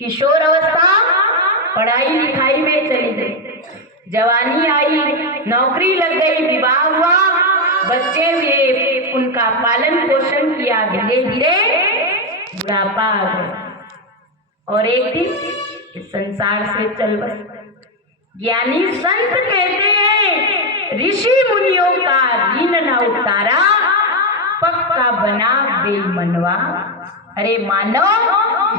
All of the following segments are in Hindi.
किशोर अवस्था पढ़ाई लिखाई में चली गई, जवानी आई, नौकरी लग गई, विवाह हुआ, बच्चे हुए, उनका पालन पोषण किया, धीरे धीरे बुढ़ापा आ गया और एक दिन इस संसार से चल बसे। ज्ञानी संत कहते हैं ऋषि मुनियों का दीन न उतारा, पक्का बना बेईमनवा। अरे मानो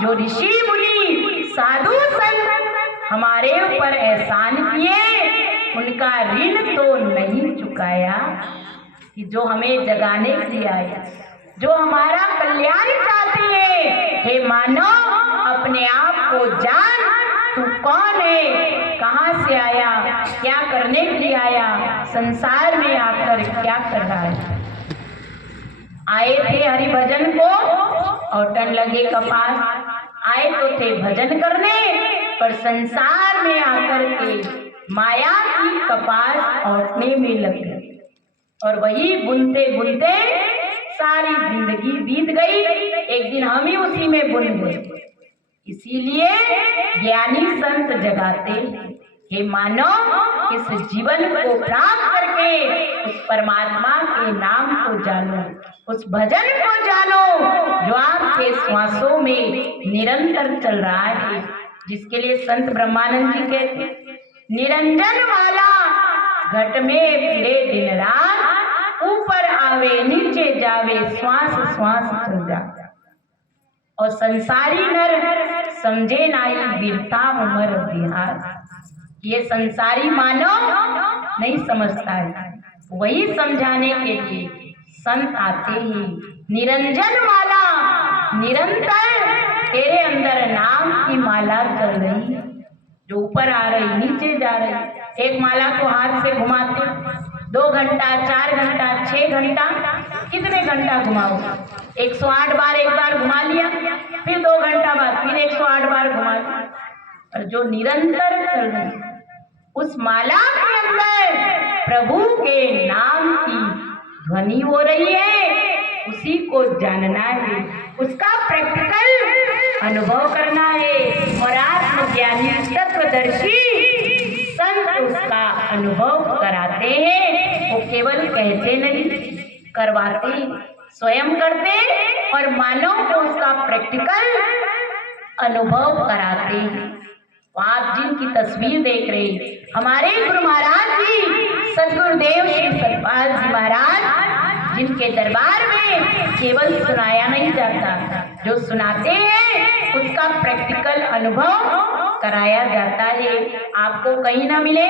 जो ऋषि मुनि साधु संत हमारे ऊपर एहसान किए, उनका ऋण तो नहीं चुकाया कि जो हमें जगाने के लिए आए, जो हमारा कल्याण चाहती है। हे मानव, अपने आप को जान, तू कौन है, कहाँ से आया, क्या करने के लिए आया, संसार में आकर क्या कर रहा है। आए थे हरि भजन को औटन लगे कपास, आए तो थे भजन करने, पर संसार में आकर के माया की कपास औटने में लग गए और वही बुनते बुनते सारी जिंदगी बीत गई। एक दिन हम ही उसी में बुन गए। इसीलिए ज्ञानी संत जगाते, हे मानव, इस जीवन को प्राप्त करके उस परमात्मा के नाम को जानो, उस भजन को जानो जो आपके श्वासों में निरंतर चल रहा है, जिसके लिए संत ब्रह्मानंद जी कहते, निरंजन वाला घट में फिरे दिन रात, ऊपर आवे नीचे जावे, श्वास श्वास चल जाता। और संसारी नर समझे नाई वीरता उमर बिहार। ये संसारी मानव नहीं समझता है, वही समझाने के लिए संत आते हैं। निरंजन वाला, निरंतर तेरे अंदर नाम की माला चल रही है, जो ऊपर आ रही नीचे जा रही। एक माला को हाथ से घुमाते 2 घंटा 4 घंटा 6 घंटा, कितने घंटा घुमाओ? 108 बार एक बार घुमा लिया, फिर 2 घंटा बाद फिर 108 बार घुमा लिया। और जो निरंतर चल रही उस माला के अंदर प्रभु के नाम की ध्वनि हो रही है, उसी को जानना है, उसका प्रैक्टिकल अनुभव करना है। और आत्मज्ञानी तत्वदर्शी संत उसका अनुभव कराते हैं। वो केवल कहते नहीं, करवाते, स्वयं करते और मानव को उसका प्रैक्टिकल अनुभव कराते हैं। आप जिनकी तस्वीर देख रहे हैं, हमारे गुरु महाराज जी, सदगुरुदेव श्री सतपाल जी महाराज, जिनके दरबार में केवल सुनाया नहीं जाता, जो सुनाते हैं उसका प्रैक्टिकल अनुभव कराया जाता है। आपको कहीं ना मिले,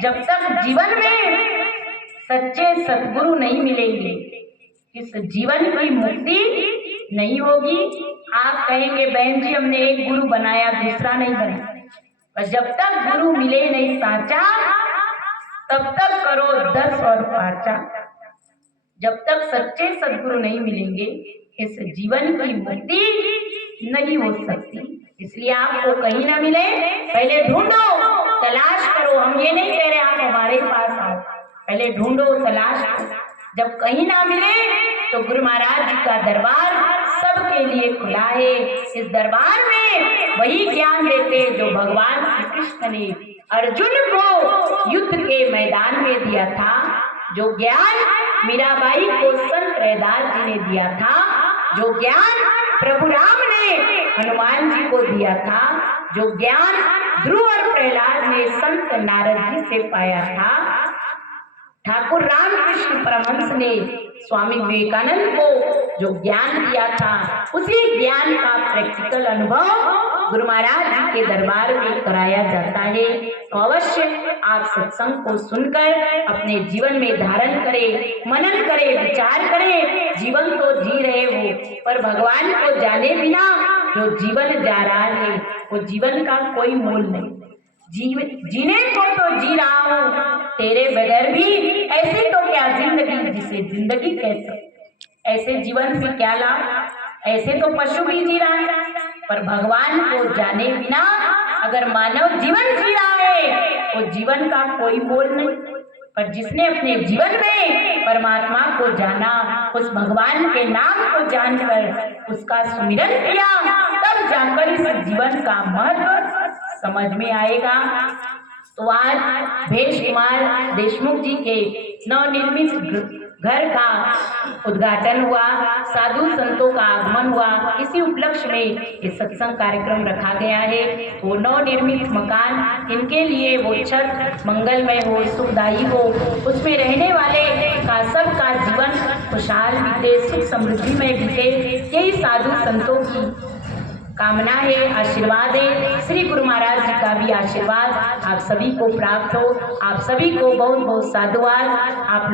जब तक जीवन में सच्चे सतगुरु नहीं मिलेंगे, इस जीवन की मुक्ति नहीं होगी। आप कहेंगे बहन जी हमने एक गुरु बनाया दूसरा नहीं बना, पर जब तक गुरु मिले नहीं साचा, तब तक करो 10 और 5। जब तक सच्चे सद्गुरु नहीं मिलेंगे, इस जीवन की मुक्ति नहीं हो सकती। इसलिए आपको कहीं ना मिले, पहले ढूंढो, तलाश करो। हम ये नहीं कह रहे आप हमारे पास आओ, पहले ढूंढो, तलाश करो। जब कहीं ना मिले तो गुरु महाराज जी का दरबार सबके लिए खुला है। इस दरबार में वही ज्ञान देते जो भगवान श्री कृष्ण ने अर्जुन को युद्ध के मैदान में दिया था, जो ज्ञान मीराबाई को संत रैदास जी ने दिया था, जो ज्ञान प्रभु राम ने हनुमान जी को दिया था, जो ज्ञान ध्रुव और प्रहलाद ने संत नारद जी से पाया था, ठाकुर रामकृष्ण परमहंस ने स्वामी विवेकानंद को जो ज्ञान दिया था, उसी ज्ञान का प्रैक्टिकल अनुभव गुरु महाराज जी के दरबार में कराया जाता है। तो अवश्य आप सत्संग को सुनकर अपने जीवन में धारण करें, मनन करें, विचार करें। जीवन तो जी रहे हो, पर भगवान को जाने बिना जो जीवन जा रहा है, वो जीवन का कोई मोल नहीं। जीने को तो जी रहा हूँ तेरे बगैर भी, ऐसी तो क्या जिंदगी जिसे जिंदगी कहते, ऐसे जीवन से क्या लाभ। ऐसे तो पशु भी जी रहा है, पर भगवान को जाने बिना अगर मानव जीवन जी रहा है, तो जीवन का कोई मोल नहीं। पर जिसने अपने जीवन में परमात्मा को जाना, उस भगवान के नाम को जानकर उसका सुमिरन किया, तब जाकर इस जीवन का महत्व समझ में आएगा। तो आज भेष कुमार देशमुख जी के नवनिर्मित घर का उद्घाटन हुआ, साधु संतों का आगमन हुआ। इसी उपलक्ष्य में ये सत्संग कार्यक्रम रखा गया है। वो नवनिर्मित मकान, इनके लिए वो छत मंगलमय हो, सुखदायी हो, उसमें रहने वाले का सबका जीवन खुशहाल बीते, सुख समृद्धि में बीते, यही साधु संतों की कामना है, आशीर्वाद है। श्री गुरु महाराज जी का भी आशीर्वाद आप सभी को प्राप्त हो। आप सभी को बहुत बहुत साधुवाद। आप लोग